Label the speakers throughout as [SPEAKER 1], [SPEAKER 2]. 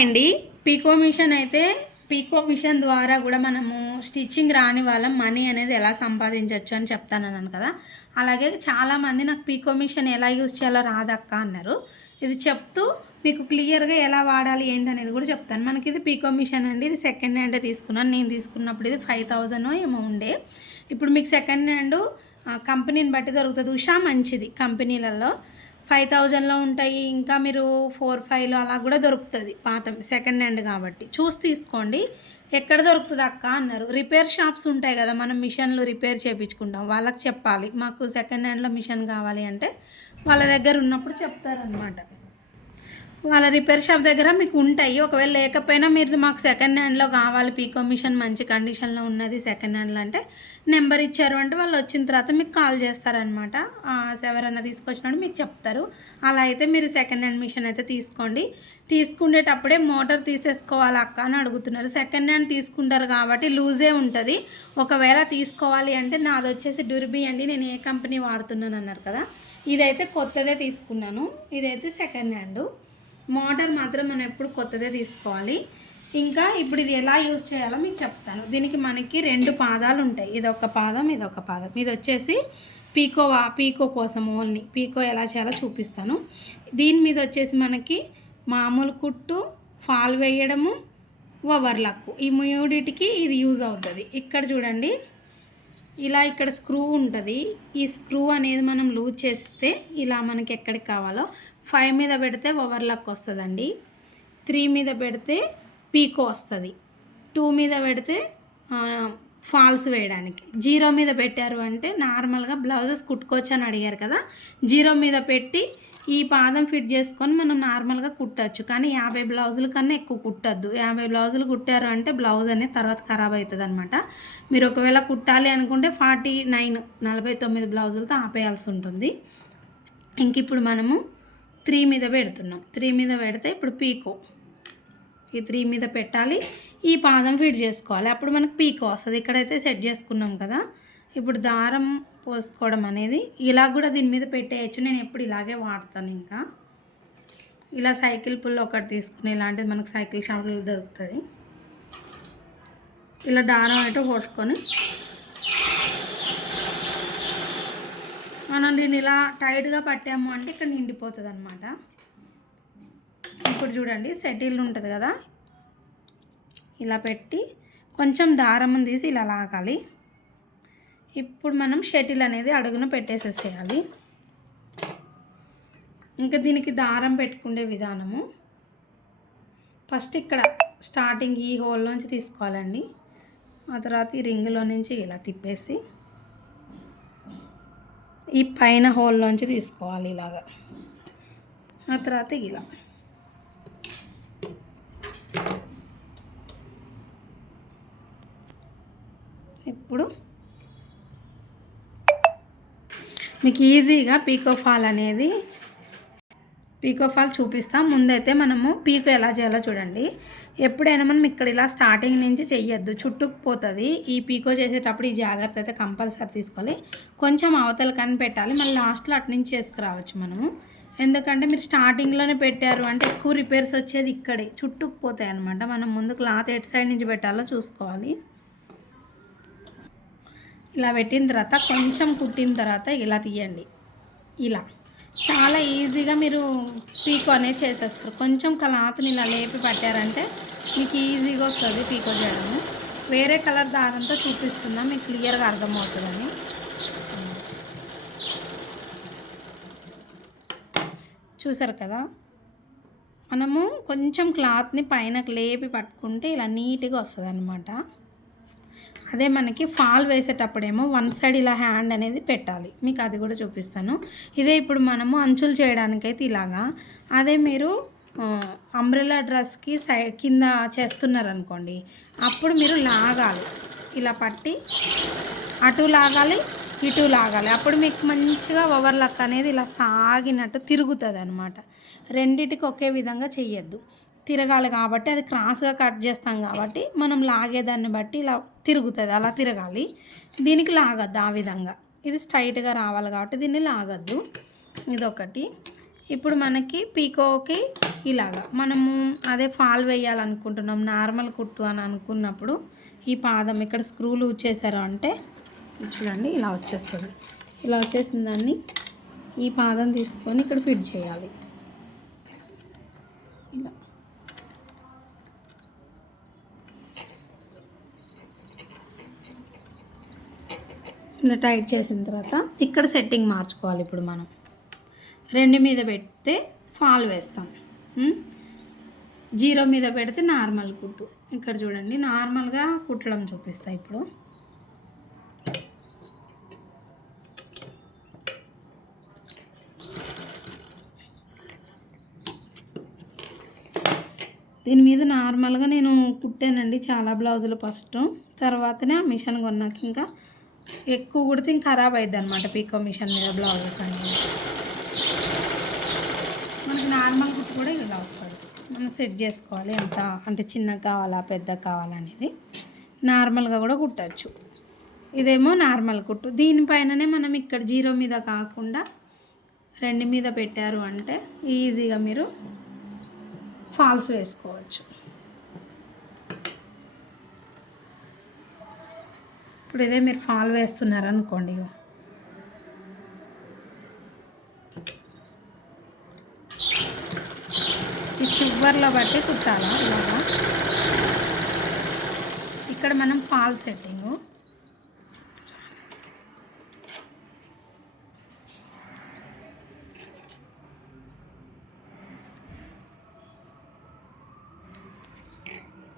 [SPEAKER 1] అండి. పీకో మిషన్ అయితే పీకో మిషన్ ద్వారా కూడా మనము స్టిచ్చింగ్ రాని వాళ్ళం మనీ అనేది ఎలా సంపాదించవచ్చు అని చెప్తానన్నాను కదా. అలాగే చాలామంది నాకు పీకో మిషన్ ఎలా యూజ్ చేయాలో రాదక్క అన్నారు. ఇది చెప్తూ మీకు క్లియర్గా ఎలా వాడాలి ఏంటి అనేది కూడా చెప్తాను. మనకి ఇది పీకో మిషన్ అండి. ఇది సెకండ్ హ్యాండ్ తీసుకున్నాను. నేను తీసుకున్నప్పుడు ఇది ఫైవ్ థౌజండ్ ఏమో ఉండే. ఇప్పుడు మీకు సెకండ్ హ్యాండ్ కంపెనీని బట్టి దొరుకుతుంది. ఉషా మంచిది కంపెనీలలో. ఫైవ్ థౌజండ్లో ఉంటాయి. ఇంకా మీరు ఫోర్ ఫైవ్లో అలా కూడా దొరుకుతుంది. పాత సెకండ్ హ్యాండ్ కాబట్టి. చూసి తీసుకోండి. ఎక్కడ దొరుకుతుంది అక్క అన్నారు. రిపేర్ షాప్స్ ఉంటాయి కదా మనం మిషన్లు రిపేర్ చేయించుకుంటాం వాళ్ళకి చెప్పాలి. మాకు సెకండ్ హ్యాండ్లో మిషన్ కావాలి అంటే వాళ్ళ దగ్గర ఉన్నప్పుడు చెప్తారనమాట వాళ్ళ రిపేర్ షాప్ దగ్గర మీకు ఉంటాయి. ఒకవేళ లేకపోయినా మీరు మాకు సెకండ్ హ్యాండ్లో కావాలి. పీకో మిషన్ మంచి కండిషన్లో ఉన్నది సెకండ్ హ్యాండ్లో అంటే నెంబర్ ఇచ్చారు అంటే వాళ్ళు వచ్చిన తర్వాత మీకు కాల్ చేస్తారనమాట ఎవరన్నా తీసుకొచ్చినప్పుడు మీకు చెప్తారు. అలా అయితే మీరు సెకండ్ హ్యాండ్ మిషన్ అయితే తీసుకోండి. తీసుకునేటప్పుడే మోటార్ తీసేసుకోవాలి అక్క అని అడుగుతున్నారు. సెకండ్ హ్యాండ్ తీసుకుంటారు కాబట్టి లూజే ఉంటుంది. ఒకవేళ తీసుకోవాలి అంటే నాది వచ్చేసి డుర్బీ అండి. నేను ఏ కంపెనీ వాడుతున్నాను అన్నారు కదా. ఇదైతే కొత్తదే తీసుకున్నాను. ఇదైతే సెకండ్ హ్యాండ్ మోటార్ మాత్రం మనం ఎప్పుడు కొత్తదే తీసుకోవాలి. ఇంకా ఇప్పుడు ఇది ఎలా యూజ్ చేయాలో మీకు చెప్తాను. దీనికి మనకి రెండు పాదాలు ఉంటాయి. ఇది ఒక పాదం ఇది ఒక పాదం. ఇది వచ్చేసి పీకో పీకో కోసం ఓన్లీ పీకో ఎలా చేయాలో చూపిస్తాను. దీని మీద వచ్చేసి మనకి మామూలు కుట్టు ఫాల్ వేయడము ఓవర్లక్ ఈ మూడిటికి ఇది యూజ్ అవుతుంది. ఇక్కడ చూడండి. ఇలా ఇక్కడ స్క్రూ ఉంటుంది. ఈ స్క్రూ అనేది మనం లూజ్ చేస్తే ఇలా మనకి ఎక్కడికి కావాలో ఫైవ్ మీద పెడితే ఓవర్లాక్ వస్తుందండి. త్రీ మీద పెడితే పీకో వస్తుంది. టూ మీద పెడితే ఫాల్స్ వేయడానికి. జీరో మీద పెట్టారు అంటే నార్మల్గా బ్లౌజెస్ కుట్టుకోవచ్చు అని అడిగారు కదా. జీరో మీద పెట్టి ఈ పాదం ఫిట్ చేసుకొని మనం నార్మల్గా కుట్టచ్చు. కానీ యాభై బ్లౌజుల కన్నా ఎక్కువ కుట్టద్దు. యాభై బ్లౌజులు కుట్టారు అంటే బ్లౌజ్ అనేది తర్వాత ఖరాబ్ అవుతుంది అనమాట మీరు ఒకవేళ కుట్టాలి అనుకుంటే ఫార్టీ నైన్ నలభై తొమ్మిది బ్లౌజులతో ఆపేయాల్సి ఉంటుంది. ఇంక ఇప్పుడు మనము త్రీ మీద పెడుతున్నాం. త్రీ మీద పెడితే ఇప్పుడు పీకో. ఈ త్రీ మీద పెట్టాలి. ఈ పాదం ఫిట్ చేసుకోవాలి. అప్పుడు మనకు పీకో వస్తుంది. ఇక్కడైతే సెట్ చేసుకున్నాం కదా. ఇప్పుడు దారం పోసుకోవడం అనేది ఇలా కూడా దీని మీద పెట్టేయచ్చు. నేను ఎప్పుడు ఇలాగే వాడతాను ఇంకా. ఇలా సైకిల్ పుల్ ఒకటి తీసుకుని ఇలాంటిది మనకు సైకిల్ షాప్లో దొరుకుతుంది. ఇలా దారం అయితే పోసుకొని మనం దీన్ని ఇలా టైట్గా పట్టాము అంటే ఇక్కడ నిండిపోతుంది అనమాట ఇప్పుడు చూడండి సెటిల్ ఉంటుంది కదా? ఇలా పెట్టి కొంచెం దారం తీసి ఇలా లాగాలి. ఇప్పుడు మనం షటిల్ అనేది అడుగున పెట్టేసేసేయాలి. ఇంకా దీనికి దారం పెట్టుకునే విధానము. ఫస్ట్ ఇక్కడ స్టార్టింగ్ ఈ హోల్లోంచి తీసుకోవాలండి. ఆ తర్వాత ఈ రింగులో నుంచి ఇలా తిప్పేసి ఈ పైన హోల్లోంచి తీసుకోవాలి ఇలాగా. ఆ తర్వాత ఇలా ఇప్పుడు మీకు ఈజీగా పీకో ఫాల్ అనేది పీకో ఫాల్ చూపిస్తాం. ముందైతే మనము పీకో ఎలా చేయాలో చూడండి. ఎప్పుడైనా మనం ఇక్కడ ఇలా స్టార్టింగ్ నుంచి చెయ్యొద్దు. చుట్టుకుపోతుంది. ఈ పీకో చేసేటప్పుడు ఈ జాగ్రత్త అయితే కంపల్సరీ తీసుకోవాలి. కొంచెం అవతల కని పెట్టాలి. మళ్ళీ లాస్ట్లో అటు నుంచి చేసుకురావచ్చు మనము. ఎందుకంటే మీరు స్టార్టింగ్లోనే పెట్టారు అంటే ఎక్కువ రిపేర్స్ వచ్చేది ఇక్కడే. చుట్టుకుపోతాయి అనమాట మనం ముందు క్లాత్ ఎటు సైడ్ నుంచి పెట్టాలో చూసుకోవాలి. ఇలా పెట్టిన తర్వాత కొంచెం కుట్టిన తర్వాత ఇలా తీయండి. ఇలా. చాలా ఈజీగా మీరు పీకో అనేది చేసేస్తారు. కొంచెం క్లాత్ని ఇలా లేపి పట్టారంటే మీకు ఈజీగా వస్తుంది పీకో చేయడము. వేరే కలర్ దారంతో చూపిస్తున్నా మీకు క్లియర్గా అర్థమవుతుందని. చూసారు కదా? మనము కొంచెం క్లాత్ని పైన లేపి పట్టుకుంటే ఇలా నీట్గా వస్తుంది అనమాట అదే మనకి ఫాల్ వేసేటప్పుడేమో వన్ సైడ్ ఇలా హ్యాండ్ అనేది పెట్టాలి. మీకు అది కూడా చూపిస్తాను. ఇదే ఇప్పుడు మనము అంచులు చేయడానికైతే ఇలాగా. అదే మీరు అంబ్రెలా డ్రెస్కి సై కింద చేస్తున్నారనుకోండి అప్పుడు మీరు లాగాలి. ఇలా పట్టి అటు లాగాలి ఇటు లాగాలి. అప్పుడు మీకు మంచిగా ఓవర్లక్ అనేది ఇలా సాగినట్టు తిరుగుతుంది అనమాట రెండిటికి ఒకే విధంగా చెయ్యొద్దు. తిరగాలి కాబట్టి అది క్రాస్గా కట్ చేస్తాం కాబట్టి మనం లాగేదాన్ని బట్టి ఇలా తిరుగుతుంది అలా తిరగాలి. దీనికి లాగద్దు ఆ విధంగా. ఇది స్ట్రైట్గా రావాలి కాబట్టి దీన్ని లాగద్దు. ఇదొకటి. ఇప్పుడు మనకి పీకోకి ఇలాగా మనము అదే ఫాల్ వేయాలనుకుంటున్నాం నార్మల్ కుట్టు అని అనుకున్నప్పుడు ఈ పాదం ఇక్కడ స్క్రూలు చేశారు అంటే చూడండి ఇలా వచ్చేస్తుంది. ఇలా వచ్చేసిన దాన్ని ఈ పాదం తీసుకొని ఇక్కడ ఫిట్ చేయాలి. ఇలా. ఇలా టైట్ చేసిన తర్వాత ఇక్కడ సెట్టింగ్ మార్చుకోవాలి ఇప్పుడు మనం. రెండు మీద పెడితే ఫాల్ వేస్తాం. జీరో మీద పెడితే నార్మల్ కుట్టు. ఇక్కడ చూడండి నార్మల్గా కుట్టడం చూపిస్తా ఇప్పుడు. దీని మీద నార్మల్గా నేను కుట్టానండి చాలా బ్లౌజులు ఫస్ట్. తర్వాతనే ఆ మిషన్ కొన్నాక ఇంకా ఎక్కువ కుడితే ఇంకా ఖరాబ్ అయింది అనమాట పీకో మిషన్ మీద బ్లౌజెస్ అనేవి మనకి నార్మల్ కుట్టు కూడా ఇలా వస్తుంది. మనం సెట్ చేసుకోవాలి ఎంత అంటే చిన్న కావాలా పెద్ద కావాలా అనేది. నార్మల్గా కూడా కుట్టచ్చు. ఇదేమో నార్మల్ కుట్టు. దీనిపైననే మనం ఇక్కడ జీరో మీద కాకుండా రెండు మీద పెట్టారు అంటే ఈజీగా మీరు ఫాల్స్ వేసుకోవచ్చు. ఇప్పుడు ఇదే మీరు ఫాల్ వేస్తున్నారు అనుకోండి ఈ చివర్లో బట్టి కుట్టాలా ఇలాగా? ఇక్కడ మనం ఫాల్ సెట్టింగు.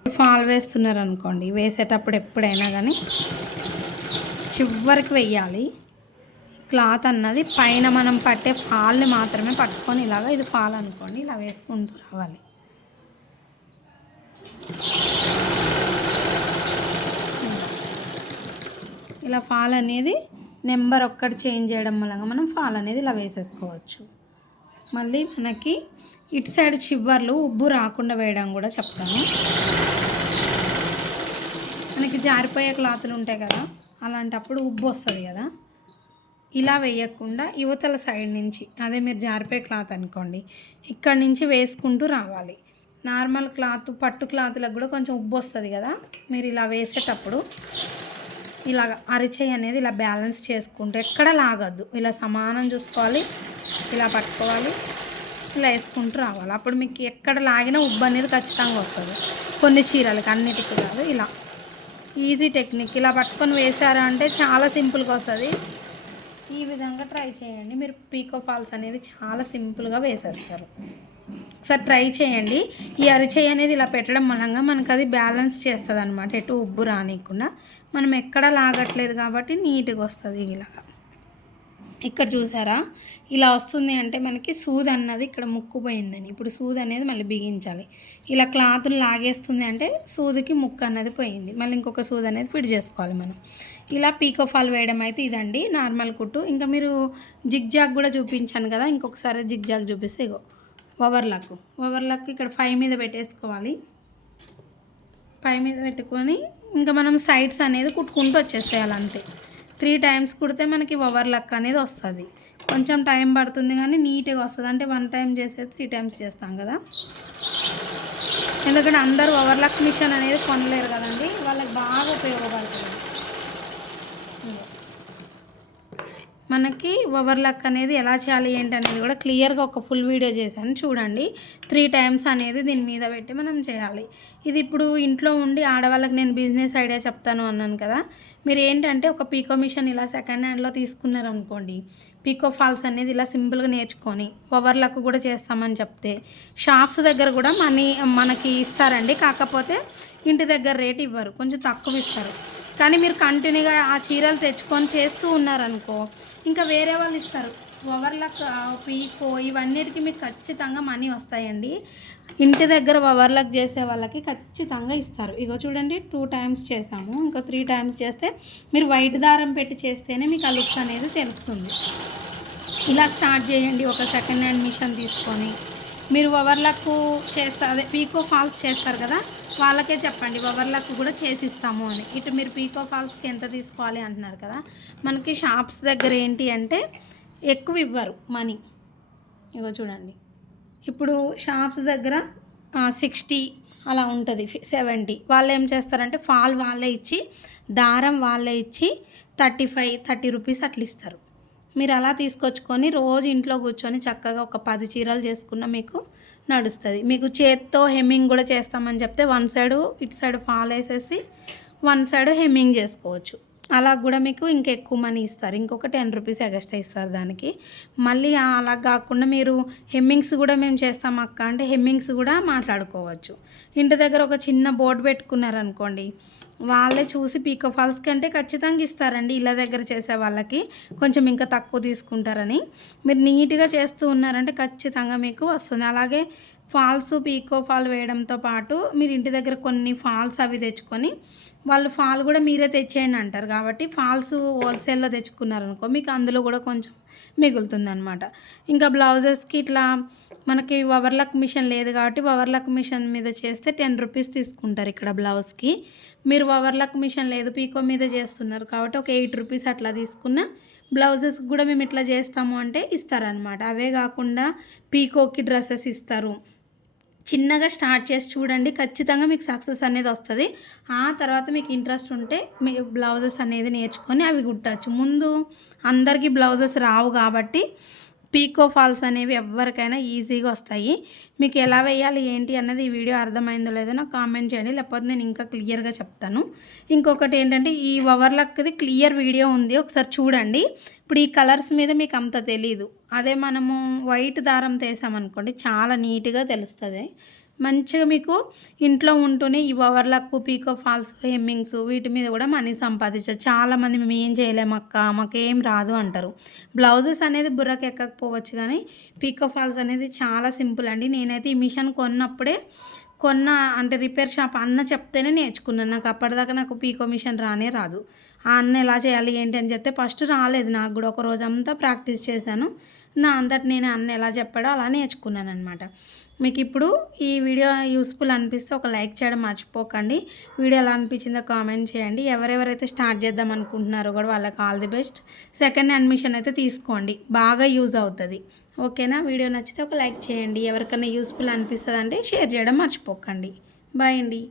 [SPEAKER 1] ఫాల్ వేస్తున్నారు అనుకోండి వేసేటప్పుడు ఎప్పుడైనా కానీ చివరికి వెయ్యాలి. క్లాత్ అన్నది పైన మనం పట్టే ఫాల్ని మాత్రమే పట్టుకొని ఇలాగ ఇది ఫాల్ అనుకోండి ఇలా వేసుకుంటూ రావాలి. ఇలా ఫాల్ అనేది నెంబర్ ఒక్కటి చేంజ్ చేయడం వల్ల మనం ఫాల్ అనేది ఇలా వేసేసుకోవచ్చు. మళ్ళీ మనకి ఇటు సైడ్ చివర్లు ఉబ్బు రాకుండా వేయడం కూడా చెప్తాను. మనకి జారిపోయే క్లాతులు ఉంటాయి కదా అలాంటప్పుడు ఉబ్బు వస్తుంది కదా. ఇలా వేయకుండా యువతల సైడ్ నుంచి అదే మీరు జారిపోయే క్లాత్ అనుకోండి ఇక్కడ నుంచి వేసుకుంటూ రావాలి. నార్మల్ క్లాత్ పట్టు క్లాత్లకు కూడా కొంచెం ఉబ్బు వస్తుంది కదా మీరు ఇలా వేసేటప్పుడు ఇలాగ అరిచేయి అనేది ఇలా బ్యాలెన్స్ చేసుకుంటూ ఎక్కడ లాగద్దు. ఇలా సమానం చూసుకోవాలి ఇలా పట్టుకోవాలి ఇలా వేసుకుంటూ రావాలి. అప్పుడు మీకు ఎక్కడ లాగినా ఉబ్బు అనేది ఖచ్చితంగా వస్తుంది. కొన్ని చీరలకి అన్నిటికీ కాదు ఇలా. ఈజీ టెక్నిక్ ఇలా పట్టుకొని వేసారా అంటే చాలా సింపుల్గా వస్తుంది. ఈ విధంగా ట్రై చేయండి. మీరు పీకో ఫాల్స్ అనేది చాలా సింపుల్గా వేసేస్తారు. ఒకసారి ట్రై చేయండి. ఈ అరిచేయి అనేది ఇలా పెట్టడం మూలంగా మనకు అది బ్యాలెన్స్ చేస్తుంది అనమాట ఎటు ఉబ్బు రానియకుండా. మనం ఎక్కడ లాగట్లేదు కాబట్టి నీట్గా వస్తుంది ఇలాగా. ఇక్కడ చూసారా? ఇలా వస్తుంది అంటే మనకి సూద్ అన్నది ఇక్కడ ముక్కు పోయిందని ఇప్పుడు సూది అనేది మళ్ళీ బిగించాలి. ఇలా క్లాతులు లాగేస్తుంది అంటే సూదికి ముక్కు అన్నది పోయింది. మళ్ళీ ఇంకొక సూది అనేది ఫిట్ చేసుకోవాలి మనం. ఇలా పీకో ఫాల్ వేయడం అయితే ఇదండి. నార్మల్ కుట్టు. ఇంకా మీరు జిగ్ జాగ్ కూడా చూపించాను కదా ఇంకొకసారి జిగ్ జాగ్ చూపిస్తే ఇగో ఓవర్లాక్ ఓవర్లాక్ ఇక్కడ ఫైవ్ మీద పెట్టేసుకోవాలి. పై మీద పెట్టుకొని ఇంకా మనం సైడ్స్ అనేది కుట్టుకుంటూ వచ్చేసేయాలి అంతే త్రీ టైమ్స్ కుడితే మనకి ఓవర్ లక్ అనేది వస్తుంది. కొంచెం టైం పడుతుంది కానీ నీట్గా వస్తుంది. అంటే వన్ టైం చేసేది త్రీ టైమ్స్ చేస్తాం కదా. ఎందుకంటే అందరూ ఓవర్ లక్ మిషన్ అనేది కొనలేరు కదండి. వాళ్ళకి బాగా ఉపయోగపడుతుంది. మనకి ఓవర్లక్ అనేది ఎలా చేయాలి ఏంటి అనేది కూడా క్లియర్గా ఒక ఫుల్ వీడియో చేశాను. చూడండి త్రీ టైమ్స్ అనేది దీని మీద పెట్టి మనం చేయాలి. ఇది ఇప్పుడు ఇంట్లో ఉండి ఆడవాళ్ళకి నేను బిజినెస్ ఐడియా చెప్తాను అన్నాను కదా. మీరు ఏంటంటే ఒక పీకో మిషన్ ఇలా సెకండ్ హ్యాండ్లో తీసుకున్నారనుకోండి పీకో ఫాల్స్ అనేది ఇలా సింపుల్గా నేర్చుకొని ఓవర్లక్ కూడా చేస్తామని చెప్తే షాప్స్ దగ్గర కూడా మనీ మనకి ఇస్తారండి. కాకపోతే ఇంటి దగ్గర రేట్ ఇవ్వరు కొంచెం తక్కువ ఇస్తారు. కానీ మీరు కంటిన్యూగా ఆ చీరలు తెచ్చుకొని చేస్తూ ఉన్నారనుకో ఇంకా వేరే వాళ్ళు ఇస్తారు. ఓవర్లక్ పీకో ఇవన్నిటికీ మీకు ఖచ్చితంగా మనీ వస్తాయండి. ఇంటి దగ్గర ఓవర్లక్ చేసే వాళ్ళకి ఖచ్చితంగా ఇస్తారు. ఇగో చూడండి టూ టైమ్స్ చేసాము. ఇంకా త్రీ టైమ్స్ చేస్తే మీరు వైట్ దారం పెట్టి చేస్తేనే మీకు ఆ లుక్ అనేది తెలుస్తుంది. ఇలా స్టార్ట్ చేయండి. ఒక సెకండ్ హ్యాండ్ మిషన్ తీసుకొని. మీరు ఓవర్లక్ చేస్తా అదే పీకో ఫాల్స్ చేస్తారు కదా వాళ్ళకే చెప్పండి ఓవర్లక్ కూడా చేసిస్తాము అని. ఇటు మీరు పీకో ఫాల్స్కి ఎంత తీసుకోవాలి అంటున్నారు కదా మనకి షాప్స్ దగ్గర ఏంటి అంటే ఎక్కువ ఇవ్వరు మనీ. ఇగో చూడండి. ఇప్పుడు షాప్స్ దగ్గర సిక్స్టీ అలా ఉంటుంది సెవెంటీ. వాళ్ళు ఏం చేస్తారంటే ఫాల్ వాళ్ళే ఇచ్చి దారం వాళ్ళే ఇచ్చి థర్టీ ఫైవ్ థర్టీ రూపీస్ అట్లా ఇస్తారు. మీరు అలా తీసుకొచ్చుకొని రోజు ఇంట్లో కూర్చొని చక్కగా ఒక పది చీరలు చేసుకున్న మీకు నడుస్తుంది. మీకు చేత్తో హెమ్మింగ్ కూడా చేస్తామని చెప్తే వన్ సైడ్ ఇటు సైడ్ ఫాల్ వేసేసి వన్ సైడ్ హెమ్మింగ్ చేసుకోవచ్చు. అలా కూడా మీకు ఇంకా ఎక్కువ మనీ ఇస్తారు. ఇంకొక టెన్ రూపీస్ ఎక్స్ట్రా ఇస్తారు దానికి. మళ్ళీ అలా కాకుండా మీరు హెమ్మింగ్స్ కూడా మేము చేస్తాం అక్క అంటే హెమ్మింగ్స్ కూడా మాట్లాడుకోవచ్చు. ఇంటి దగ్గర ఒక చిన్న బోర్డు పెట్టుకున్నారనుకోండి వాళ్ళే చూసి పీకో ఫాల్స్ కంటే ఖచ్చితంగా ఇస్తారండి ఇళ్ళ దగ్గర చేసే వాళ్ళకి. కొంచెం ఇంకా తక్కువ తీసుకుంటారని. మీరు నీట్గా చేస్తూ ఉన్నారంటే ఖచ్చితంగా మీకు వస్తుంది. అలాగే ఫాల్స్ పీకో ఫాల్ వేయడంతో పాటు మీరు ఇంటి దగ్గర కొన్ని ఫాల్స్ అవి తెచ్చుకొని వాళ్ళు ఫాల్ కూడా మీరే తెచ్చేయండి అంటారు. కాబట్టి ఫాల్స్ హోల్సేల్లో తెచ్చుకున్నారనుకో మీకు అందులో కూడా కొంచెం మిగులుతుంది అనమాట ఇంకా బ్లౌజెస్కి ఇట్లా మనకి ఓవర్లక్ మిషన్ లేదు కాబట్టి ఓవర్లక్ మిషన్ మీద చేస్తే టెన్ రూపీస్ తీసుకుంటారు ఇక్కడ బ్లౌజ్కి. మీరు ఓవర్లక్ మిషన్ లేదు పీకో మీద చేస్తున్నారు కాబట్టి ఒక ఎయిట్ రూపీస్ అట్లా తీసుకున్న బ్లౌజెస్ కూడా మేము ఇట్లా చేస్తాము అంటే ఇస్తారనమాట అవే కాకుండా పీకోకి డ్రెస్సెస్ ఇస్తారు. చిన్నగా స్టార్ట్ చేసి చూడండి ఖచ్చితంగా మీకు సక్సెస్ అనేది వస్తుంది. ఆ తర్వాత మీకు ఇంట్రెస్ట్ ఉంటే మీ బ్లౌజెస్ అనేది నేర్చుకొని అవి కుట్టచ్చు. ముందు అందరికీ బ్లౌజెస్ రావు కాబట్టి పీకో ఫాల్స్ అనేవి ఎవరికైనా ఈజీగా వస్తాయి. మీకు ఎలా వేయాలి ఏంటి అన్నది ఈ వీడియో అర్థమైందో లేదో నాకు కామెంట్ చేయండి. లేకపోతే నేను ఇంకా క్లియర్గా చెప్తాను. ఇంకొకటి ఏంటంటే ఈ ఓవర్లక్ది క్లియర్ వీడియో ఉంది. ఒకసారి చూడండి. ఇప్పుడు ఈ కలర్స్ మీద మీకు అంత తెలీదు. అదే మనము వైట్ దారం తీసామనుకోండి చాలా నీట్గా తెలుస్తుంది. మంచిగా మీకు ఇంట్లో ఉంటూనే ఈ ఓవర్లక్ పీకో ఫాల్స్ హెమ్మింగ్స్ వీటి మీద కూడా మనీ సంపాదించవచ్చు చాలామంది మేము ఏం చేయలేము అక్క మాకేం రాదు అంటారు. బ్లౌజెస్ అనేది బుర్రకు ఎక్కకపోవచ్చు కానీ పీకో ఫాల్స్ అనేది చాలా సింపుల్ అండి. నేనైతే ఈ మిషన్ కొన్నప్పుడే కొన్న అంటే రిపేర్ షాప్ అన్న చెప్తేనే నేర్చుకున్నాను. నాకు అప్పటిదాకా నాకు పీకో మిషన్ రానే రాదు. ఆ అన్న ఎలా చేయాలి ఏంటి అని చెప్తే ఫస్ట్ రాలేదు. నాకు కూడా ఒక రోజంతా ప్రాక్టీస్ చేశాను. నా అంతటి నేను అన్న ఎలా చెప్పాడో అలా నేర్చుకున్నాను అనమాట మీకు ఇప్పుడు ఈ వీడియో యూస్ఫుల్ అనిపిస్తే ఒక లైక్ చేయడం మర్చిపోకండి. వీడియో ఎలా అనిపించిందో కామెంట్ చేయండి. ఎవరెవరైతే స్టార్ట్ చేద్దాం అనుకుంటున్నారో కూడా వాళ్ళకి all the best. Second admission అయితే తీసుకోండి. బాగా యూజ్ అవుతుంది. ఓకేనా? వీడియో నచ్చితే ఒక లైక్ చేయండి. ఎవరికైనా యూస్ఫుల్ అనిపిస్తుంది అంటే షేర్ చేయడం మర్చిపోకండి. బాయ్ అండి.